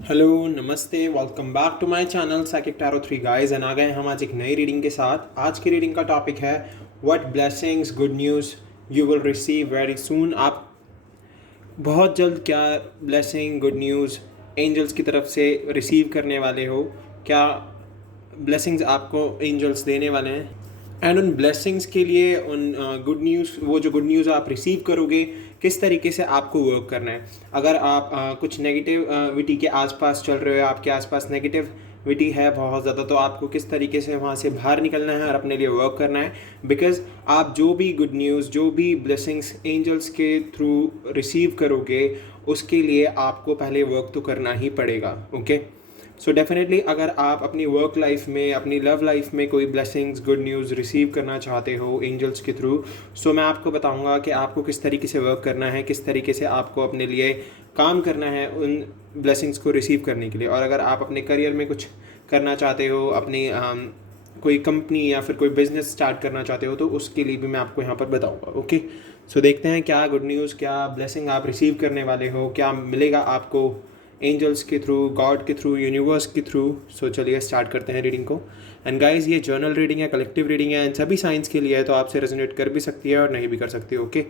Hello नमस्ते welcome back to my channel psychic tarot 3 guys and आ गए हम आज एक नई रीडिंग के साथ। आज की रीडिंग का टॉपिक है what blessings good news you will receive very soon. आप बहुत जल्द क्या ब्लेसिंग गुड न्यूज़ एंजल्स की तरफ से रिसीव करने वाले हो? क्या ब्लेसिंग्स आपको एंजल्स देने वाले हैं? एंड उन ब्लेसिंग्स के लिए उन गुड न्यूज़, वो जो गुड न्यूज़ आप रिसीव करोगे, किस तरीके से आपको वर्क करना है। अगर आप कुछ नेगेटिविटी के आसपास चल रहे हो, आपके आसपास नेगेटिविटी है बहुत ज़्यादा, तो आपको किस तरीके से वहाँ से बाहर निकलना है और अपने लिए वर्क करना है। बिकॉज आप जो भी गुड न्यूज़, जो भी ब्लेसिंग्स एंजल्स के थ्रू रिसीव करोगे, उसके लिए आपको पहले वर्क तो करना ही पड़ेगा। ओके, सो डेफिनेटली अगर आप अपनी वर्क लाइफ में, अपनी लव लाइफ में कोई ब्लेसिंग्स गुड न्यूज़ रिसीव करना चाहते हो एंजल्स के थ्रू, सो मैं आपको बताऊंगा कि आपको किस तरीके से वर्क करना है, किस तरीके से आपको अपने लिए काम करना है उन ब्लेसिंग्स को रिसीव करने के लिए। और अगर आप अपने करियर में कुछ करना चाहते हो, अपनी कोई कंपनी या फिर कोई बिजनेस स्टार्ट करना चाहते हो, तो उसके लिए भी मैं आपको यहाँ पर बताऊँगा। ओके, सो देखते हैं क्या गुड न्यूज़, क्या ब्लेसिंग आप रिसीव करने वाले हो, क्या मिलेगा आपको एंजल्स के थ्रू, गॉड के थ्रू, यूनिवर्स के थ्रू। सो चलिए स्टार्ट करते हैं रीडिंग को। एंड गाइस, ये जर्नल रीडिंग है, कलेक्टिव रीडिंग है एंड सभी साइंस के लिए है, तो आपसे रेजोनेट कर भी सकती है और नहीं भी कर सकती है। ओके,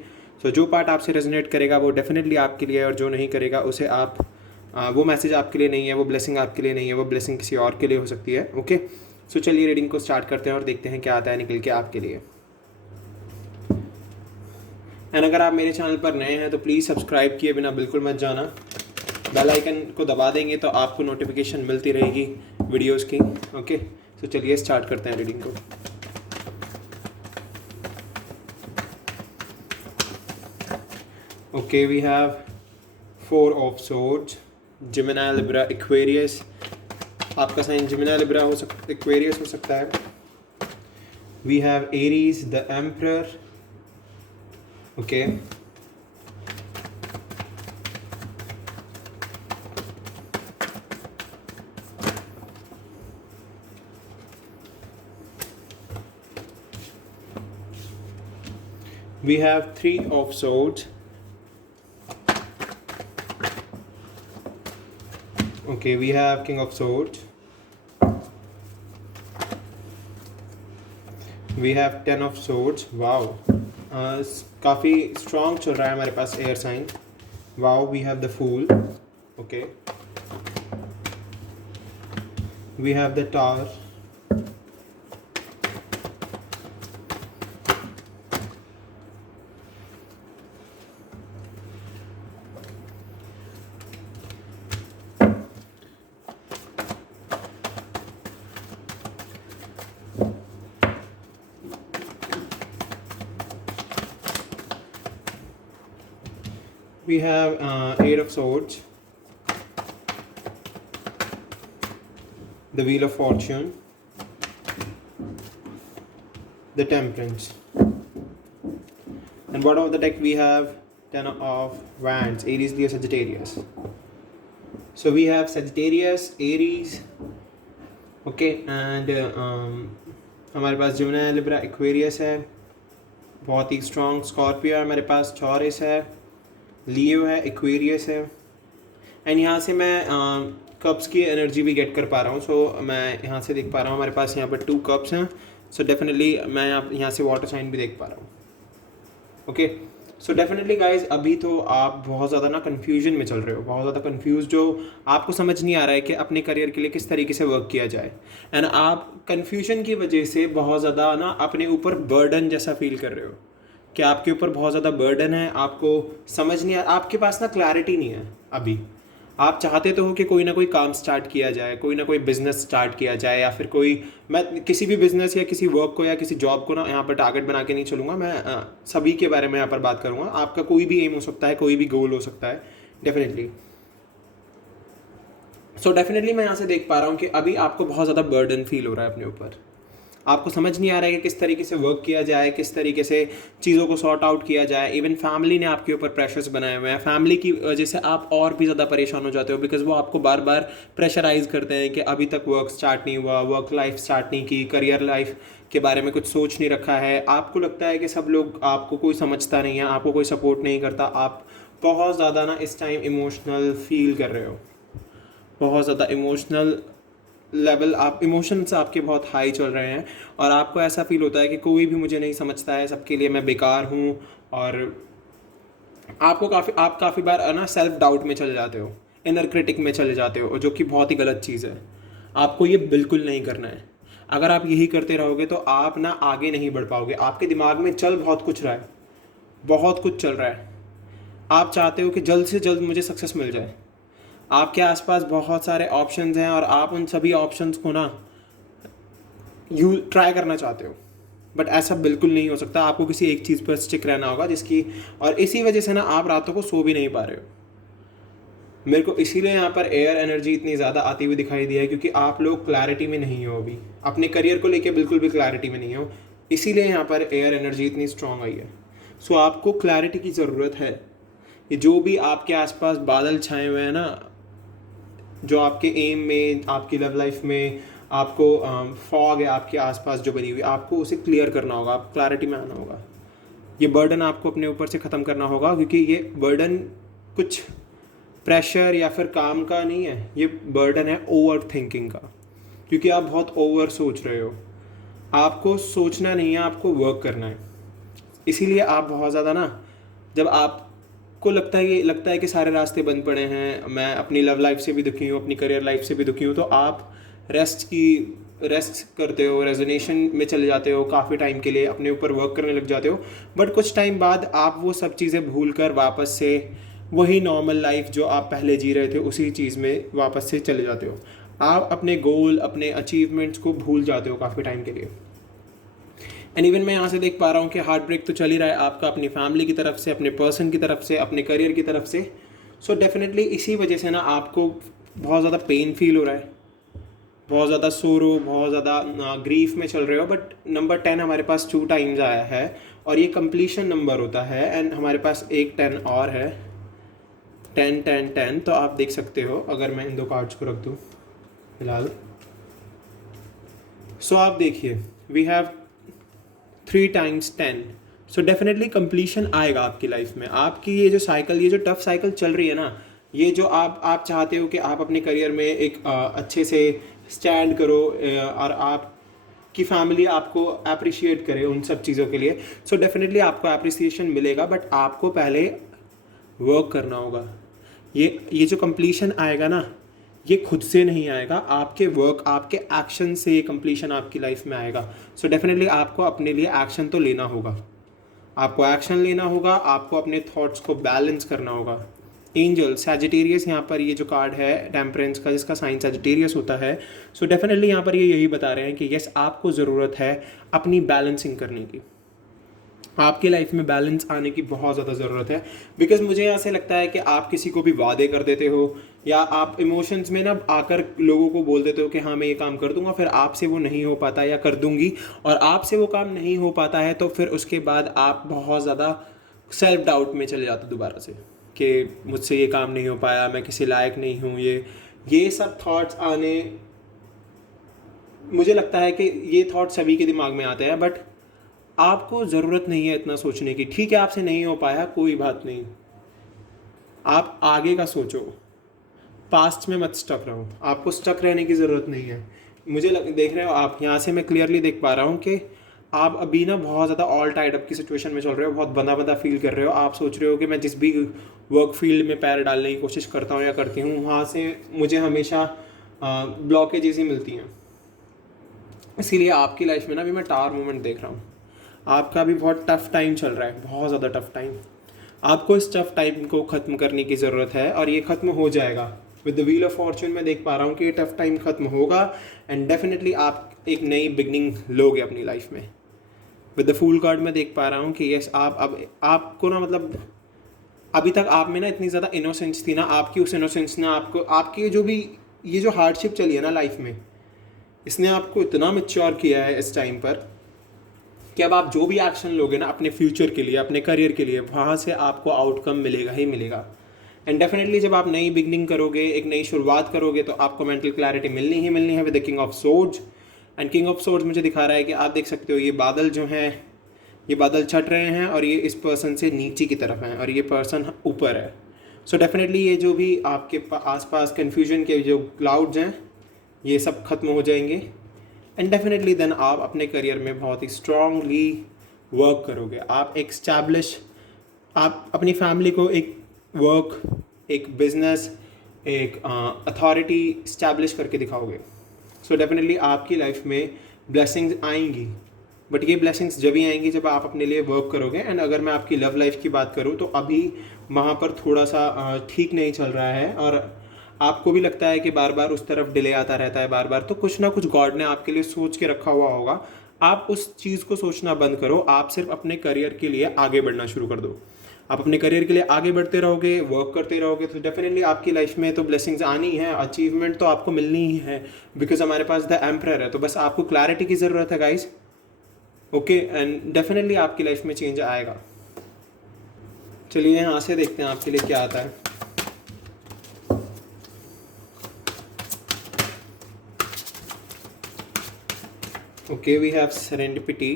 सो जो पार्ट आपसे रेजोनेट करेगा वो डेफिनेटली आपके लिए है, और जो नहीं करेगा उसे आप वो मैसेज आपके लिए नहीं है, वो ब्लेसिंग आपके लिए नहीं है, वो ब्लेसिंग किसी और के लिए हो सकती है। ओके, सो चलिए रीडिंग को स्टार्ट करते हैं और देखते हैं क्या आता है निकल के आपके लिए। एंड अगर आप मेरे चैनल पर नए हैं तो प्लीज़ सब्सक्राइब किए बिना बिल्कुल मत जाना। बेल आइकन को दबा देंगे तो आपको नोटिफिकेशन मिलती रहेगी वीडियोस की। ओके, तो चलिए स्टार्ट करते हैं रीडिंग को। Okay, we have 4 of swords, Gemini, Libra, Aquarius. आपका साइन जिमिनी, लिब्रा हो सकता, एक्वेरियस हो सकता है। We have Aries, the emperor. Okay, we have 3 of swords. Okay, we have king of swords. We have 10 of swords. Wow, काफ़ी strong चल रहा है हमारे पास air sign. Wow, we have the fool. Okay, we have the tower. We have 8 of swords, the wheel of fortune, the temperance, and bottom of the deck we have 10 of wands, Aries, Leo, Sagittarius. So we have Sagittarius, Aries, okay, and हमारे पास Gemini, Libra, Aquarius है, बहुत ही strong. Scorpio है हमारे पास, taurus है, लियो है, Aquarius है। And यहाँ से मैं कप्स की एनर्जी भी गेट कर पा रहा हूँ। सो मैं यहाँ से देख पा रहा हूँ हमारे पास यहाँ पर 2 कप्स हैं। सो डेफिनेटली मैं यहाँ से वाटर साइन भी देख पा रहा हूँ। ओके, सो डेफिनेटली गाइज, अभी तो आप बहुत ज़्यादा ना कन्फ्यूजन में चल रहे हो, बहुत ज़्यादा कन्फ्यूज, जो आपको समझ नहीं आ रहा है कि अपने करियर के लिए किस तरीके से वर्क किया जाए। एंड आप कन्फ्यूजन की वजह से बहुत ज़्यादा ना अपने ऊपर बर्डन जैसा फील कर रहे हो कि आपके ऊपर बहुत ज़्यादा बर्डन है, आपको समझ नहीं आ, आपके पास ना क्लैरिटी नहीं है अभी। आप चाहते तो हो कि कोई ना कोई काम स्टार्ट किया जाए, कोई ना कोई बिजनेस स्टार्ट किया जाए, या फिर कोई, मैं किसी भी बिजनेस या किसी वर्क को या किसी जॉब को ना यहाँ पर टारगेट बना के नहीं चलूँगा। मैं सभी के बारे में यहाँ पर बात करूँगा। आपका कोई भी एम हो सकता है, कोई भी गोल हो सकता है डेफिनेटली। सो डेफिनेटली मैं यहाँ से देख पा रहा हूँ कि अभी आपको बहुत ज़्यादा बर्डन फील हो रहा है अपने ऊपर। आपको समझ नहीं आ रहा है कि किस तरीके से वर्क किया जाए, किस तरीके से चीज़ों को सॉर्ट आउट किया जाए। इवन फैमिली ने आपके ऊपर प्रेशर्स बनाए हुए हैं, फैमिली की वजह से आप और भी ज़्यादा परेशान हो जाते हो, बिकॉज वो आपको बार बार प्रेशराइज करते हैं कि अभी तक वर्क स्टार्ट नहीं हुआ, वर्क लाइफ स्टार्ट नहीं की, करियर लाइफ के बारे में कुछ सोच नहीं रखा है। आपको लगता है कि सब लोग, आपको कोई समझता नहीं है, आपको कोई सपोर्ट नहीं करता। आप बहुत ज़्यादा ना इस टाइम इमोशनल फील कर रहे हो। बहुत ज़्यादा इमोशनल लेवल, आप इमोशंस आपके बहुत हाई चल रहे हैं और आपको ऐसा फील होता है कि कोई भी मुझे नहीं समझता है, सबके लिए मैं बेकार हूँ। और आप काफ़ी बार ना सेल्फ डाउट में चले जाते हो, इनर क्रिटिक में चले जाते हो, जो कि बहुत ही गलत चीज़ है। आपको ये बिल्कुल नहीं करना है। अगर आप यही करते रहोगे तो आप ना आगे नहीं बढ़ पाओगे। आपके दिमाग में चल बहुत कुछ रहा है, बहुत कुछ चल रहा है। आप चाहते हो कि जल्द से जल्द मुझे सक्सेस मिल जाए। आपके आसपास बहुत सारे ऑप्शंस हैं और आप उन सभी ऑप्शंस को ना ट्राई करना चाहते हो, बट ऐसा बिल्कुल नहीं हो सकता। आपको किसी एक चीज़ पर स्टिक रहना होगा जिसकी, और इसी वजह से ना आप रातों को सो भी नहीं पा रहे हो। मेरे को इसीलिए यहाँ पर एयर एनर्जी इतनी ज़्यादा आती हुई दिखाई दी है, क्योंकि आप लोग क्लैरिटी में नहीं हो अभी, अपने करियर को लेके बिल्कुल भी क्लैरिटी में नहीं हो। इसीलिए यहाँ पर एयर एनर्जी इतनी स्ट्रांग आई है। सो आपको क्लैरिटी की ज़रूरत है। ये जो भी आपके आसपास बादल छाए हुए हैं ना, जो आपके एम में, आपकी लव लाइफ में, आपको फॉग है आपके आसपास जो बनी हुई, आपको उसे क्लियर करना होगा, आप क्लैरिटी में आना होगा। ये बर्डन आपको अपने ऊपर से ख़त्म करना होगा, क्योंकि ये बर्डन कुछ प्रेशर या फिर काम का नहीं है, ये बर्डन है ओवर थिंकिंग का। क्योंकि आप बहुत ओवर सोच रहे हो। आपको सोचना नहीं है, आपको वर्क करना है। इसीलिए आप बहुत ज़्यादा ना, जब आपको लगता है कि सारे रास्ते बंद पड़े हैं, मैं अपनी लव लाइफ से भी दुखी हूँ, अपनी करियर लाइफ से भी दुखी हूँ, तो आप रेस्ट करते हो, रेजोनेशन में चले जाते हो, काफ़ी टाइम के लिए अपने ऊपर वर्क करने लग जाते हो। बट कुछ टाइम बाद आप वो सब चीज़ें भूल कर वापस से वही नॉर्मल लाइफ जो आप पहले जी रहे थे उसी चीज़ में वापस से चले जाते हो। आप अपने गोल, अपने अचीवमेंट्स को भूल जाते हो काफ़ी टाइम के लिए। एंड इवन मैं यहाँ से देख पा रहा हूँ कि हार्ट ब्रेक तो चल ही रहा है आपका, अपनी फैमिली की तरफ से, अपने पर्सन की तरफ से, अपने करियर की तरफ से। सो डेफिनेटली इसी वजह से ना आपको बहुत ज़्यादा पेन फील हो रहा है, बहुत ज़्यादा सोरो, बहुत ज़्यादा ग्रीफ में चल रहे हो। बट नंबर 10 हमारे पास 2 टाइम्स आया है और ये कंप्लीशन नंबर होता है। एंड हमारे पास एक 10 और है, 10 10 10। तो आप देख सकते हो, अगर मैं इन 2 कार्ड्स को रख दूँ फिलहाल, सो आप देखिए we have 3 times 10। So definitely completion आएगा आपकी लाइफ में। आपकी ये जो साइकिल, ये जो टफ साइकिल चल रही है ना, ये जो आप चाहते हो कि आप अपने करियर में एक अच्छे से स्टैंड करो और आपकी फैमिली आपको अप्रिशिएट करे उन सब चीज़ों के लिए। सो डेफिनेटली आपको अप्रिसिएशन मिलेगा, बट आपको पहले वर्क करना होगा। ये जो कंप्लीशन आएगा ना, ये खुद से नहीं आएगा, आपके वर्क, आपके एक्शन से ये कंप्लीशन आपकी लाइफ में आएगा। सो डेफिनेटली आपको अपने लिए एक्शन तो लेना होगा, आपको एक्शन लेना होगा, आपको अपने थॉट्स को बैलेंस करना होगा। एंजल सैजिटेरियस, यहाँ पर ये जो कार्ड है टेम्परेंस का, जिसका साइन सैजिटेरियस होता है। सो डेफिनेटली यहाँ पर ये यही बता रहे हैं कि यस, आपको ज़रूरत है अपनी बैलेंसिंग करने की। आपकी लाइफ में बैलेंस आने की बहुत ज़्यादा ज़रूरत है। बिकॉज मुझे ऐसे लगता है कि आप किसी को भी वादे कर देते हो, या आप इमोशंस में ना आकर लोगों को बोल देते हो कि हाँ मैं ये काम कर दूंगा, फिर आपसे वो नहीं हो पाता, या कर दूंगी और आपसे वो काम नहीं हो पाता है, तो फिर उसके बाद आप बहुत ज़्यादा सेल्फ डाउट में चले जाते हो दोबारा से कि मुझसे ये काम नहीं हो पाया, मैं किसी लायक नहीं हूँ। ये सब थॉट्स आने, मुझे लगता है कि ये थॉट्स सभी के दिमाग में आते हैं, बट आपको ज़रूरत नहीं है इतना सोचने की। ठीक है, आपसे नहीं हो पाया, कोई बात नहीं, आप आगे का सोचो, पास्ट में मत स्टक रहो। आपको स्टक रहने की ज़रूरत नहीं है। देख रहे हो आप, यहाँ से मैं क्लियरली देख पा रहा हूँ कि आप अभी ना बहुत ज़्यादा ऑल टाइड अप की सिचुएशन में चल रहे हो, बहुत बंदा बंदा फील कर रहे हो। आप सोच रहे हो कि मैं जिस भी वर्क फील्ड में पैर डालने की कोशिश करता हूँ या करती हूँ, वहाँ से मुझे हमेशा ब्लॉकेजेस ही मिलती हैं। इसीलिए आपकी लाइफ में ना अभी मैं टावर मोमेंट देख रहा हूँ। आपका भी बहुत टफ टाइम चल रहा है, बहुत ज़्यादा टफ टाइम। आपको इस टफ टाइम को ख़त्म करने की ज़रूरत है और ये ख़त्म हो जाएगा with the wheel of Fortune. मैं देख पा रहा हूँ कि ये टफ टाइम ख़त्म होगा एंड डेफिनेटली आप एक नई बिगनिंग लोगे अपनी लाइफ में। विद द फूल कार्ड मैं देख पा रहा हूँ कि यस, आप अब आपको ना, मतलब अभी तक आप में ना इतनी ज़्यादा इनोसेंस थी ना, आपकी उस इनोसेंस ने आपको, आपकी जो भी ये जो हार्डशिप चली है ना लाइफ में, इसने आपको इतना मैच्योर किया है इस टाइम पर कि अब आप जो भी एक्शन लोगे ना अपने फ्यूचर के लिए, अपने करियर के लिए, वहाँ से आपको आउटकम मिलेगा ही मिलेगा। एंड डेफिनेटली जब आप नई बिगनिंग करोगे, एक नई शुरुआत करोगे, तो आपको मेंटल क्लैरिटी मिलनी ही मिलनी है with the king of swords. And king of swords मुझे दिखा रहा है कि आप देख सकते हो ये बादल जो हैं, ये बादल छट रहे हैं और ये इस पर्सन से नीचे की तरफ हैं और ये पर्सन ऊपर है। सो डेफिनेटली ये जो भी आपके आसपास कन्फ्यूजन के जो क्लाउड्स हैं ये सब खत्म हो जाएंगे, एंड डेफिनेटली देन आप अपने करियर में बहुत ही स्ट्रांगली वर्क करोगे। आप एक स्टैब्लिश, आप अपनी फैमिली को एक वर्क, एक बिजनेस, एक अथॉरिटी स्टैब्लिश करके दिखाओगे। सो डेफिनेटली आपकी लाइफ में ब्लेसिंग्स आएंगी, बट ये ब्लेसिंग्स जब ही आएंगी जब आप अपने लिए वर्क करोगे। एंड अगर मैं आपकी लव लाइफ की बात करूँ तो अभी वहाँ पर थोड़ा सा ठीक नहीं चल रहा है, और आपको भी लगता है कि बार बार उस तरफ डिले आता रहता है बार बार, तो कुछ ना कुछ गॉड ने आपके लिए सोच के रखा हुआ होगा। आप उस चीज़ को सोचना बंद करो, आप सिर्फ अपने करियर के लिए आगे बढ़ना शुरू कर दो। आप अपने करियर के लिए आगे बढ़ते रहोगे, वर्क करते रहोगे, तो डेफिनेटली आपकी लाइफ में तो ब्लेसिंग्स आनी है, अचीवमेंट तो आपको मिलनी ही है, बिकॉज हमारे पास द एम्परर है। तो बस आपको क्लैरिटी की ज़रूरत है गाइज, ओके, एंड डेफिनेटली आपकी लाइफ में चेंज आएगा। चलिए यहाँ से देखते हैं आपके लिए क्या आता है। ओके, वी हैव सेरेंडिपिटी,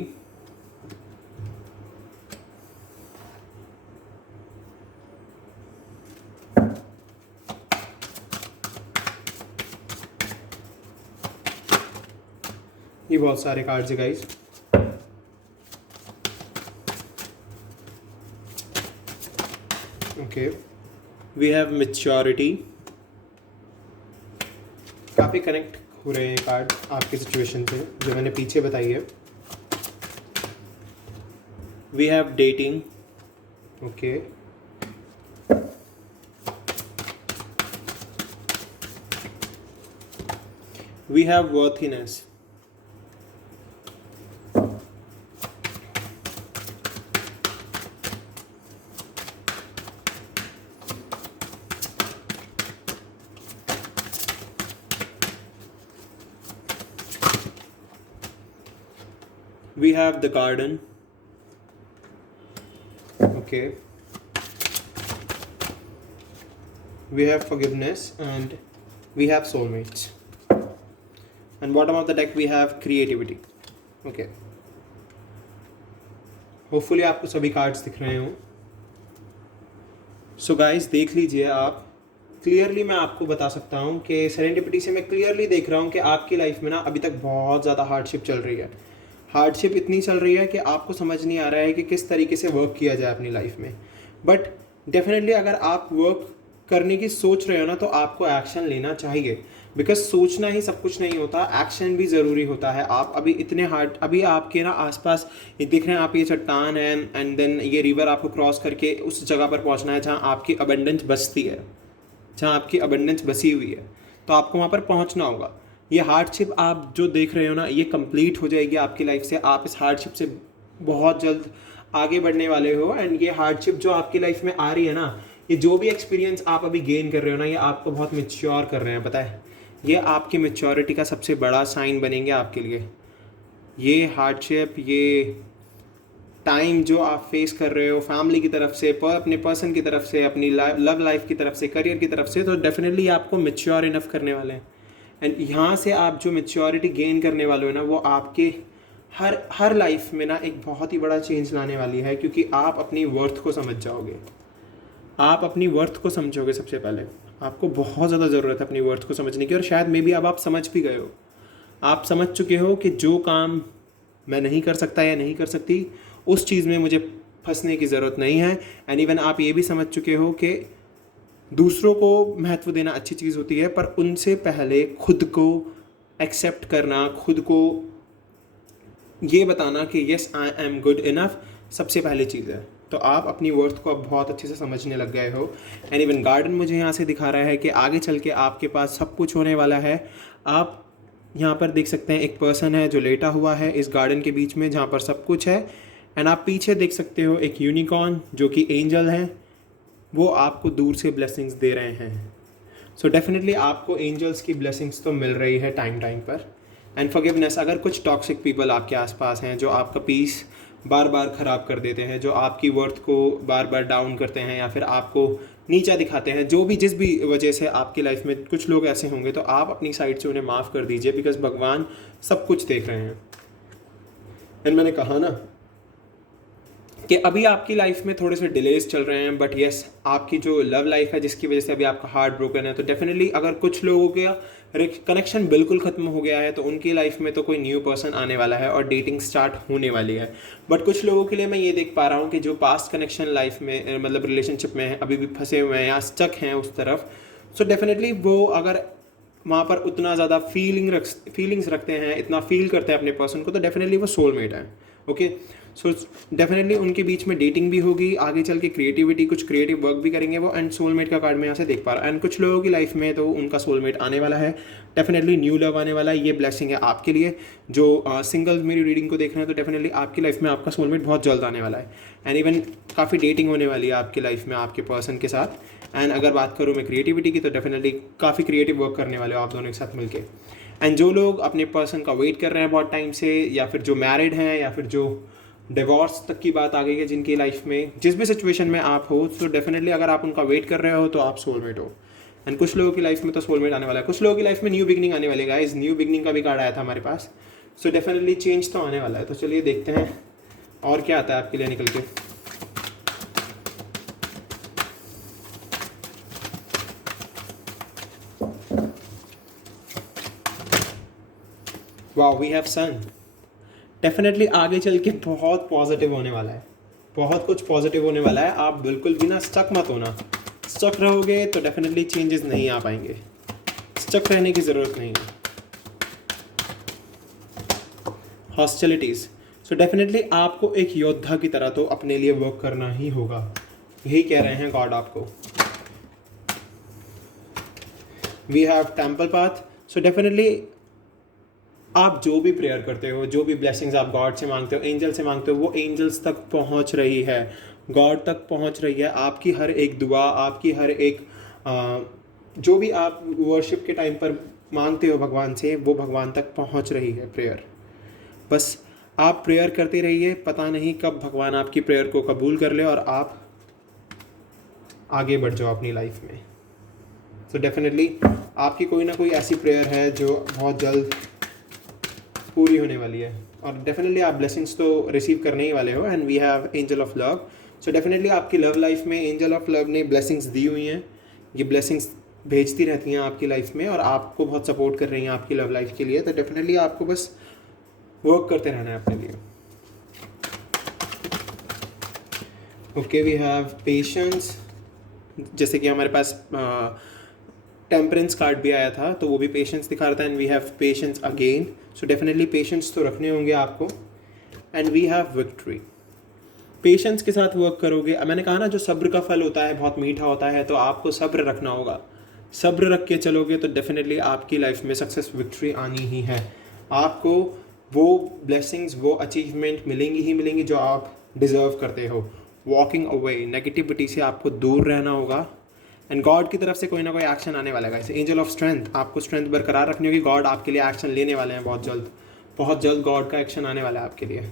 ये बहुत सारे कार्ड्स है guys. Okay, we have maturity, काफ़ी कनेक्ट हो रहे हैं कार्ड आपकी सिचुएशन से जो मैंने पीछे बताई है। We have dating, okay, we have worthiness, we have the garden, okay, we have forgiveness, and we have soulmates, and bottom of the deck we have creativity, okay। Hopefully आपको सभी cards दिख रहे हो। सो गाइस देख लीजिए आप, clearly मैं आपको बता सकता हूँ कि सेरेंडिपिटी से मैं क्लियरली देख रहा हूँ कि आपकी लाइफ में ना अभी तक बहुत ज़्यादा हार्डशिप चल रही है। हार्डशिप इतनी चल रही है कि आपको समझ नहीं आ रहा है कि किस तरीके से वर्क किया जाए अपनी लाइफ में। बट डेफिनेटली अगर आप वर्क करने की सोच रहे हो ना तो आपको एक्शन लेना चाहिए, बिकॉज सोचना ही सब कुछ नहीं होता, एक्शन भी ज़रूरी होता है। आप अभी इतने हार्ड, अभी आपके ना आसपास ये दिख रहे हैं, आप ये चट्टान है एंड देन ये रिवर आपको क्रॉस करके उस जगह पर पहुंचना है जहां आपकी अबंडेंस बसती है, जहां आपकी अबंडेंस बसी हुई है, तो आपको वहां पर पहुंचना होगा। ये हार्डशिप आप जो देख रहे हो ना, ये कंप्लीट हो जाएगी आपकी लाइफ से। आप इस हार्डशिप से बहुत जल्द आगे बढ़ने वाले हो, एंड ये हार्डशिप जो आपकी लाइफ में आ रही है ना, ये जो भी एक्सपीरियंस आप अभी गेन कर रहे हो ना, ये आपको बहुत मैच्योर कर रहे हैं, पता है। ये आपकी मैच्योरिटी का सबसे बड़ा साइन बनेंगे आपके लिए। ये हार्डशिप, ये टाइम जो आप फेस कर रहे हो फैमिली की तरफ से, अपने पर्सन की तरफ से, अपनी लव लाइफ की तरफ से, करियर की तरफ से, तो डेफिनेटली आपको मैच्योर इनफ करने वाले हैं। एंड यहाँ से आप जो मैच्योरिटी गेन करने वाले हो ना, वो आपके हर लाइफ में ना एक बहुत ही बड़ा चेंज लाने वाली है, क्योंकि आप अपनी वर्थ को समझ जाओगे। आप अपनी वर्थ को समझोगे। सबसे पहले आपको बहुत ज़्यादा ज़रूरत है अपनी वर्थ को समझने की, और शायद मे बी अब आप समझ भी गए हो। आप समझ चुके हो कि जो काम मैं नहीं कर सकता या नहीं कर सकती, उस चीज़ में मुझे फंसने की ज़रूरत नहीं है। एंड इवन आप ये भी समझ चुके हो कि दूसरों को महत्व देना अच्छी चीज़ होती है, पर उनसे पहले खुद को एक्सेप्ट करना, खुद को ये बताना कि yes I am good enough, सबसे पहली चीज़ है। तो आप अपनी वर्थ को अब बहुत अच्छे से समझने लग गए हो। एंड इवन गार्डन मुझे यहाँ से दिखा रहा है कि आगे चल के आपके पास सब कुछ होने वाला है। आप यहाँ पर देख सकते हैं एक पर्सन है जो लेटा हुआ है इस गार्डन के बीच में जहाँ पर सब कुछ है। एंड आप पीछे देख सकते हो एक यूनिकॉर्न जो कि एंजल है, वो आपको दूर से ब्लेसिंग्स दे रहे हैं। सो डेफिनेटली आपको एंजल्स की ब्लेसिंग्स तो मिल रही है टाइम टाइम पर। एंड फॉरगिवनेस, अगर कुछ टॉक्सिक पीपल आपके आसपास हैं जो आपका पीस बार बार ख़राब कर देते हैं, जो आपकी वर्थ को बार बार डाउन करते हैं या फिर आपको नीचा दिखाते हैं, जो भी जिस भी वजह से आपकी लाइफ में कुछ लोग ऐसे होंगे, तो आप अपनी साइड से उन्हें माफ़ कर दीजिए, बिकॉज भगवान सब कुछ देख रहे हैं। एंड मैंने कहा ना कि अभी आपकी लाइफ में थोड़े से डिलेज चल रहे हैं, बट यस आपकी जो लव लाइफ है जिसकी वजह से अभी आपका हार्ट ब्रोकन है, तो डेफिनेटली अगर कुछ लोगों का कनेक्शन बिल्कुल ख़त्म हो गया है तो उनकी लाइफ में तो कोई न्यू पर्सन आने वाला है और डेटिंग स्टार्ट होने वाली है। बट कुछ लोगों के लिए मैं ये देख पा रहा हूँ कि जो पास्ट कनेक्शन लाइफ में मतलब रिलेशनशिप में है, अभी भी फंसे हुए हैं या स्टक हैं उस तरफ, सो डेफिनेटली वो अगर वहाँ पर उतना ज़्यादा फीलिंग्स रखते हैं, इतना फील करते हैं अपने पर्सन को, तो डेफिनेटली वो सोलमेट है। ओके, सो डेफिनेटली उनके बीच में डेटिंग भी होगी, आगे चल के क्रिएटिविटी, कुछ क्रिएटिव वर्क भी करेंगे वो, एंड सोलमेट का कार्ड मैं यहाँ से देख पा रहा हूँ। एंड कुछ लोगों की लाइफ में तो उनका सोलमेट आने वाला है, डेफिनेटली न्यू लव आने वाला है। ये ब्लेसिंग है आपके लिए। जो सिंगल मेरी रीडिंग को देख रहे हैं तो डेफिनेटली आपकी लाइफ में आपका सोलमेट बहुत जल्द आने वाला है, एंड इवन काफ़ी डेटिंग होने वाली है आपकी लाइफ में आपके पर्सन के साथ। एंड अगर बात करूँ मैं क्रिएटिविटी की, तो डेफिनेटली काफ़ी क्रिएटिव वर्क करने वाले हो आप दोनों के साथ मिलके। एंड जो लोग अपने पर्सन का वेट कर रहे हैं बहुत टाइम से, या फिर जो मैरिड हैं, या फिर जो डिवोर्स तक की बात आ गई है जिनकी लाइफ में, जिस भी सिचुएशन में आप हो, तो डेफिनेटली अगर आप उनका वेट कर रहे हो तो आप सोलमेट हो। एंड कुछ लोगों की लाइफ में तो सोलमेट आने वाला है, कुछ लोगों की लाइफ में न्यू बिगनिंग आने वाली है। गाइस, न्यू बिगनिंग का भी कार्ड आया था हमारे पास, सो डेफिनेटली चेंज तो आने वाला है। तो चलिए देखते हैं और क्या आता है आपके लिए निकल के। Wow, we have sun. Definitely आगे चल के बहुत पॉजिटिव होने वाला है, बहुत कुछ पॉजिटिव होने वाला है। आप बिल्कुल भी ना स्टक मत होना। स्टक रहोगे तो डेफिनेटली चेंजेस नहीं आ पाएंगे, स्टक रहने की ज़रूरत नहीं है। हॉस्टिलिटीज़, सो डेफिनेटली आपको एक योद्धा की तरह तो अपने लिए वर्क करना ही होगा, यही कह रहे हैं गॉड आपको। We have temple path, so definitely आप जो भी प्रेयर करते हो, जो भी ब्लेसिंग्स आप गॉड से मांगते हो, एंजल से मांगते हो, वो एंजल्स तक पहुंच रही है, गॉड तक पहुंच रही है। आपकी हर एक दुआ, आपकी हर एक जो भी आप वर्शिप के टाइम पर मांगते हो भगवान से, वो भगवान तक पहुंच रही है प्रेयर। बस आप प्रेयर करते रहिए, पता नहीं कब भगवान आपकी प्रेयर को कबूल कर ले और आप आगे बढ़ जाओ अपनी लाइफ में। तो डेफिनेटली आपकी कोई ना कोई ऐसी प्रेयर है जो बहुत जल्द पूरी होने वाली है, और डेफिनेटली आप ब्लेसिंग्स तो रिसीव करने ही वाले हो। And we have angel of love, so definitely आपकी लव लाइफ में एंजल ऑफ लव ने ब्लेसिंग्स दी हुई हैं। ये ब्लेसिंग्स भेजती रहती हैं आपकी लाइफ में और आपको बहुत सपोर्ट कर रही हैं आपकी लव लाइफ के लिए। तो डेफिनेटली आपको बस वर्क करते रहना है अपने लिए। ओके, वी हैव पेशेंस, जैसे कि हमारे पास टेम्परेंस कार्ड भी आया था, तो वो भी पेशेंस दिखा रहा था। And we have patience again, so definitely patience तो रखने होंगे आपको। And we have victory, patience के साथ वर्क करोगे। मैंने कहा ना, जो सब्र का फल होता है बहुत मीठा होता है, तो आपको सब्र रखना होगा। सब्र रख के चलोगे तो डेफिनेटली आपकी लाइफ में सक्सेस, विक्ट्री आनी ही है। आपको वो ब्लेसिंग्स, वो अचीवमेंट मिलेंगी ही मिलेंगी जो आप डिज़र्व करते हो। वॉकिंग अवे, नेगेटिविटी से आपको दूर रहना होगा। एंड गॉड की तरफ से कोई ना कोई एक्शन आने वाला है। जैसे एंजल ऑफ स्ट्रेंथ, आपको स्ट्रेंथ बरकरार रखनी होगी। गॉड आपके लिए एक्शन लेने वाले हैं बहुत जल्द गॉड का एक्शन आने वाला है आपके लिए।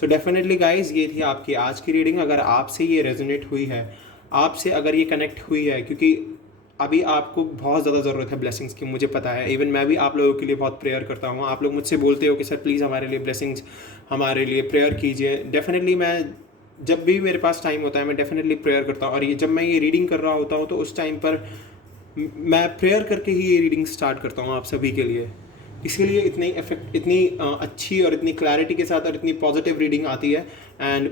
सो डेफिनेटली गाइज, ये थी आपकी आज की रीडिंग। अगर आपसे ये रेजोनेट हुई है, आपसे अगर ये कनेक्ट हुई है, क्योंकि अभी आपको बहुत ज़्यादा ज़रूरत है ब्लेसिंग्स की, मुझे पता है। इवन मैं भी आप लोगों के लिए बहुत प्रेयर करता हूँ। आप लोग मुझसे बोलते हो कि सर प्लीज़ हमारे लिए ब्लेसिंग्स, हमारे लिए प्रेयर कीजिए। डेफिनेटली मैं जब भी मेरे पास टाइम होता है मैं डेफिनेटली प्रेयर करता हूँ। और ये जब मैं ये रीडिंग कर रहा होता हूँ तो उस टाइम पर मैं प्रेयर करके ही ये रीडिंग स्टार्ट करता हूँ आप सभी के लिए। इसीलिए इतनी अच्छी और इतनी क्लैरिटी के साथ और इतनी पॉजिटिव रीडिंग आती है। एंड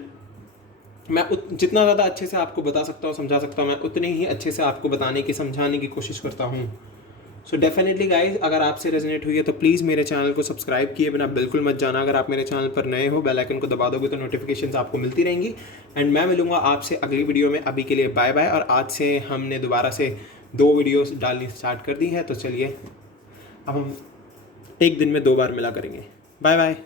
मैं जितना ज़्यादा अच्छे से आपको बता सकता हूँ, समझा सकता हूँ, मैं उतने ही अच्छे से आपको बताने की, समझाने की कोशिश करता हूँ। सो डेफिनेटली गाइज, अगर आपसे रेजोनेट हुई है तो प्लीज़ मेरे चैनल को सब्सक्राइब किए बिना बिल्कुल मत जाना। अगर आप मेरे चैनल पर नए हो, बेल आइकन को दबा दोगे तो नोटिफिकेशंस आपको मिलती रहेंगी। एंड मैं मिलूंगा आपसे अगली वीडियो में। अभी के लिए बाय बाय। और आज से हमने दोबारा से 2 वीडियोस डालनी स्टार्ट कर दी है, तो चलिए अब हम एक दिन में 2 बार मिला करेंगे। Bye bye.